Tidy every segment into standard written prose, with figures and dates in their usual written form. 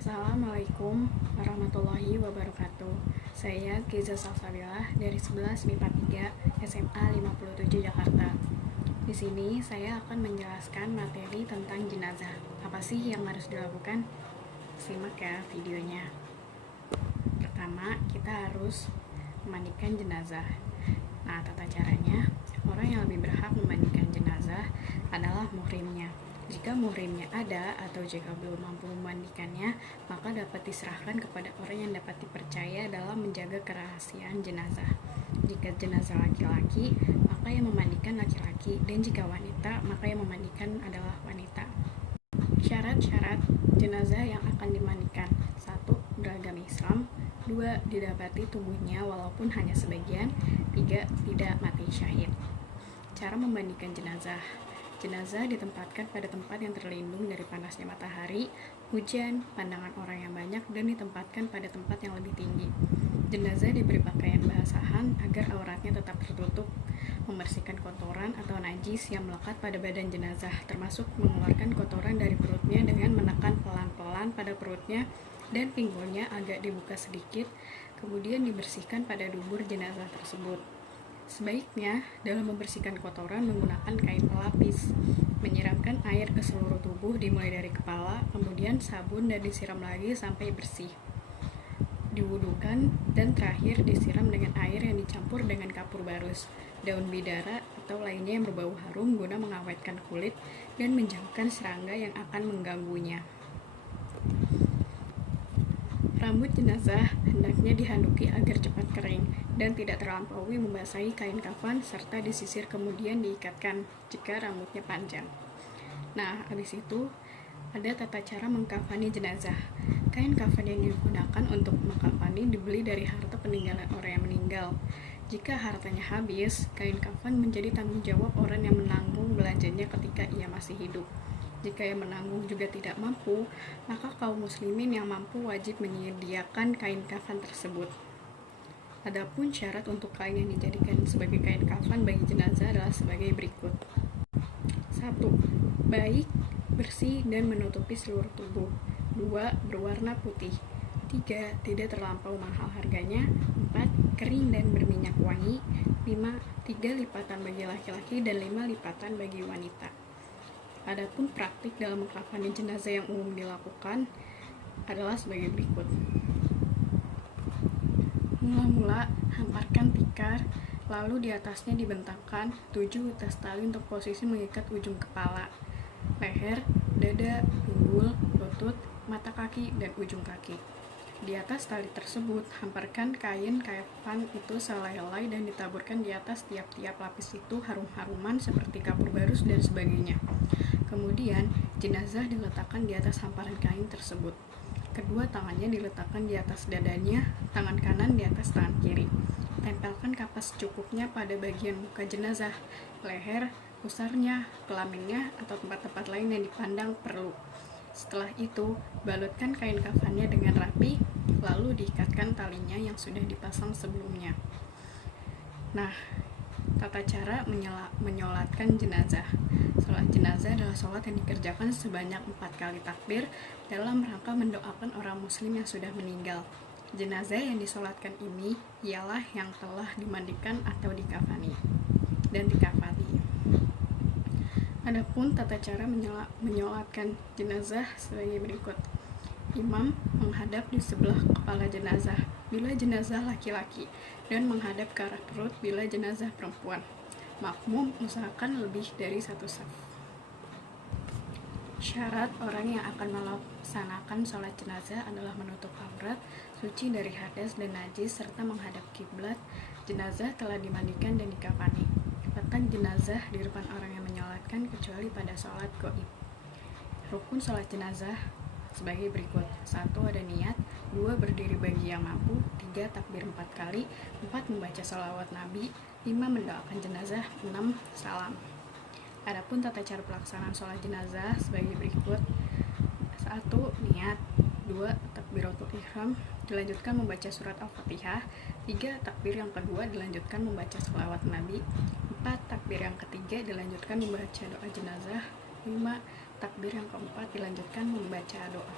Assalamualaikum warahmatullahi wabarakatuh. Saya Giza Salsabilah dari 11 MIPA 3 SMA 57 Jakarta. Di sini saya akan menjelaskan materi tentang jenazah. Apa sih yang harus dilakukan? Simak ya videonya. Pertama, kita harus memandikan jenazah. Nah, tata caranya, orang yang lebih berhak memandikan jenazah adalah muhrimnya. Jika muhrimnya ada atau jika belum mampu memandikannya, maka dapat diserahkan kepada orang yang dapat dipercaya dalam menjaga kerahasiaan jenazah. Jika jenazah laki-laki, maka yang memandikan laki-laki, dan jika wanita, maka yang memandikan adalah wanita. Syarat-syarat jenazah yang akan dimandikan: 1. Beragama Islam. 2. Didapati tubuhnya walaupun hanya sebagian. 3. Tidak mati syahid. Cara memandikan jenazah. Jenazah ditempatkan pada tempat yang terlindung dari panasnya matahari, hujan, pandangan orang yang banyak, dan ditempatkan pada tempat yang lebih tinggi. Jenazah diberi pakaian basahan agar auratnya tetap tertutup, membersihkan kotoran atau najis yang melekat pada badan jenazah, termasuk mengeluarkan kotoran dari perutnya dengan menekan pelan-pelan pada perutnya dan pinggulnya agak dibuka sedikit, kemudian dibersihkan pada dubur jenazah tersebut. Sebaiknya, dalam membersihkan kotoran menggunakan kain pelapis, menyiramkan air ke seluruh tubuh dimulai dari kepala, kemudian sabun dan disiram lagi sampai bersih. Diwudukan dan terakhir disiram dengan air yang dicampur dengan kapur barus, daun bidara atau lainnya yang berbau harum guna mengawetkan kulit dan menjauhkan serangga yang akan mengganggunya. Rambut jenazah hendaknya dihanduki agar cepat kering dan tidak terlampaui membasahi kain kafan serta disisir kemudian diikatkan jika rambutnya panjang. Nah, habis itu ada tata cara mengkafani jenazah. Kain kafan yang digunakan untuk mengkafani dibeli dari harta peninggalan orang yang meninggal. Jika hartanya habis, kain kafan menjadi tanggung jawab orang yang menanggung belanjanya ketika ia masih hidup. Jika yang menanggung juga tidak mampu, maka kaum muslimin yang mampu wajib menyediakan kain kafan tersebut. Adapun syarat untuk kain yang dijadikan sebagai kain kafan bagi jenazah adalah sebagai berikut. 1. Baik, bersih dan menutupi seluruh tubuh. 2. Berwarna putih. 3. Tidak terlampau mahal harganya. 4. Kering dan berminyak wangi. 5. 3 lipatan bagi laki-laki dan 5 lipatan bagi wanita. Adapun praktik dalam mengkafani jenazah yang umum dilakukan adalah sebagai berikut. Mula-mula hamparkan tikar, lalu di atasnya dibentangkan 7 tas tali untuk posisi mengikat ujung kepala, leher, dada, pinggul, lutut, mata kaki, dan ujung kaki. Di atas tali tersebut, hamparkan kain kafan itu selai-helai dan ditaburkan di atas tiap-tiap lapis itu harum-haruman seperti kapur barus dan sebagainya. Kemudian, jenazah diletakkan di atas hamparan kain tersebut. Kedua tangannya diletakkan di atas dadanya, tangan kanan di atas tangan kiri. Tempelkan kapas secukupnya pada bagian muka jenazah, leher, pusarnya, kelaminnya, atau tempat-tempat lain yang dipandang perlu. Setelah itu, balutkan kain kafannya dengan rapi, lalu diikatkan talinya yang sudah dipasang sebelumnya. Nah, tata cara menyolatkan jenazah. Sholat jenazah adalah sholat yang dikerjakan sebanyak 4 kali takbir dalam rangka mendoakan orang muslim yang sudah meninggal. Jenazah yang disolatkan ini ialah yang telah dimandikan atau dikafani. Adapun tata cara menyolatkan jenazah sebagai berikut. Imam menghadap di sebelah kepala jenazah bila jenazah laki-laki dan menghadap ke arah perut bila jenazah perempuan. Makmum usahakan lebih dari satu saf. Syarat orang yang akan melaksanakan sholat jenazah adalah menutup aurat, suci dari hadas dan najis, serta menghadap kiblat. Jenazah telah dimandikan dan dikafani. Letak jenazah di depan orang yang menyolatkan kecuali pada sholat gaib. Rukun sholat jenazah sebagai berikut. 1. Ada niat. 2. Berdiri bagi yang mampu. 3. Takbir 4 kali. 4. Membaca sholawat Nabi. 5. Mendoakan jenazah. 6. Salam. Adapun tata cara pelaksanaan sholat jenazah sebagai berikut. 1. Niat. 2. Takbiratul ihram, dilanjutkan membaca surat Al-Fatihah. 3. Takbir yang kedua dilanjutkan membaca sholawat Nabi. 4. Takbir yang ketiga dilanjutkan membaca doa jenazah. 5. Takbir yang keempat dilanjutkan membaca doa.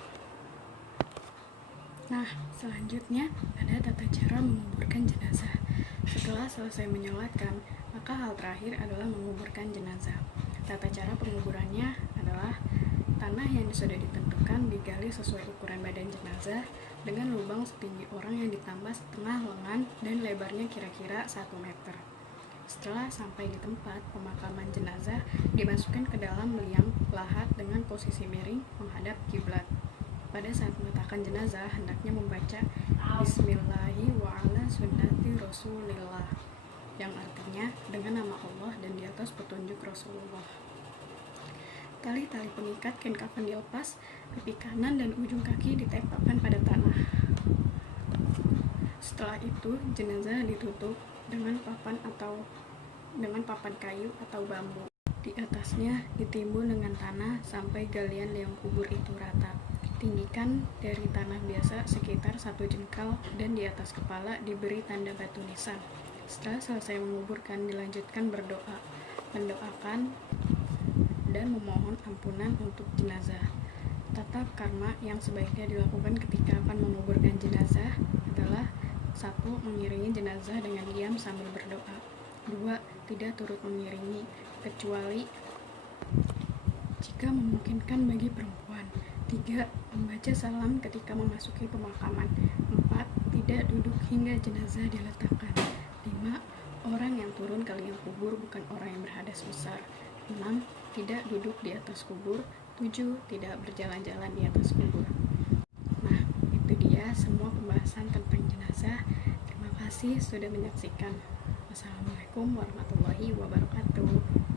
Nah, selanjutnya ada tata cara menguburkan jenazah. Setelah selesai menyolatkan, maka hal terakhir adalah menguburkan jenazah. Tata cara penguburannya adalah tanah yang sudah ditentukan digali sesuai ukuran badan jenazah dengan lubang setinggi orang yang ditambah setengah lengan dan lebarnya kira-kira 1 meter. Setelah sampai di tempat pemakaman jenazah, dimasukkan ke dalam liang lahat dengan posisi miring menghadap kiblat. Pada saat meletakkan jenazah, hendaknya membaca Bismillahi wa ala sunnati Rasulillah, yang artinya dengan nama Allah dan di atas petunjuk Rasulullah. Tali-tali pengikat kain kafan dilepas, pipi kanan dan ujung kaki ditempelkan pada tanah. Setelah itu, jenazah ditutup dengan papan kayu atau bambu. Di atasnya ditimbun dengan tanah sampai galian liang kubur itu rata. Tinggikan dari tanah biasa sekitar 1 jengkal dan di atas kepala diberi tanda batu nisan. Setelah selesai menguburkan, dilanjutkan berdoa, mendoakan dan memohon ampunan untuk jenazah. Tata karma yang sebaiknya dilakukan ketika akan menguburkan jenazah adalah 1. Mengiringi jenazah dengan diam sambil berdoa. 2. Tidak turut mengiringi, kecuali jika memungkinkan bagi perempuan. 3. Membaca salam ketika memasuki pemakaman. 4. Tidak duduk hingga jenazah diletakkan. 5. Orang yang turun ke liang kubur bukan orang yang berhadas besar. 6. Tidak duduk di atas kubur. 7. Tidak berjalan-jalan di atas kubur. Nah, itu dia semua pembahasan tentang jenazah. Terima kasih sudah menyaksikan. Wassalamualaikum warahmatullahi wabarakatuh.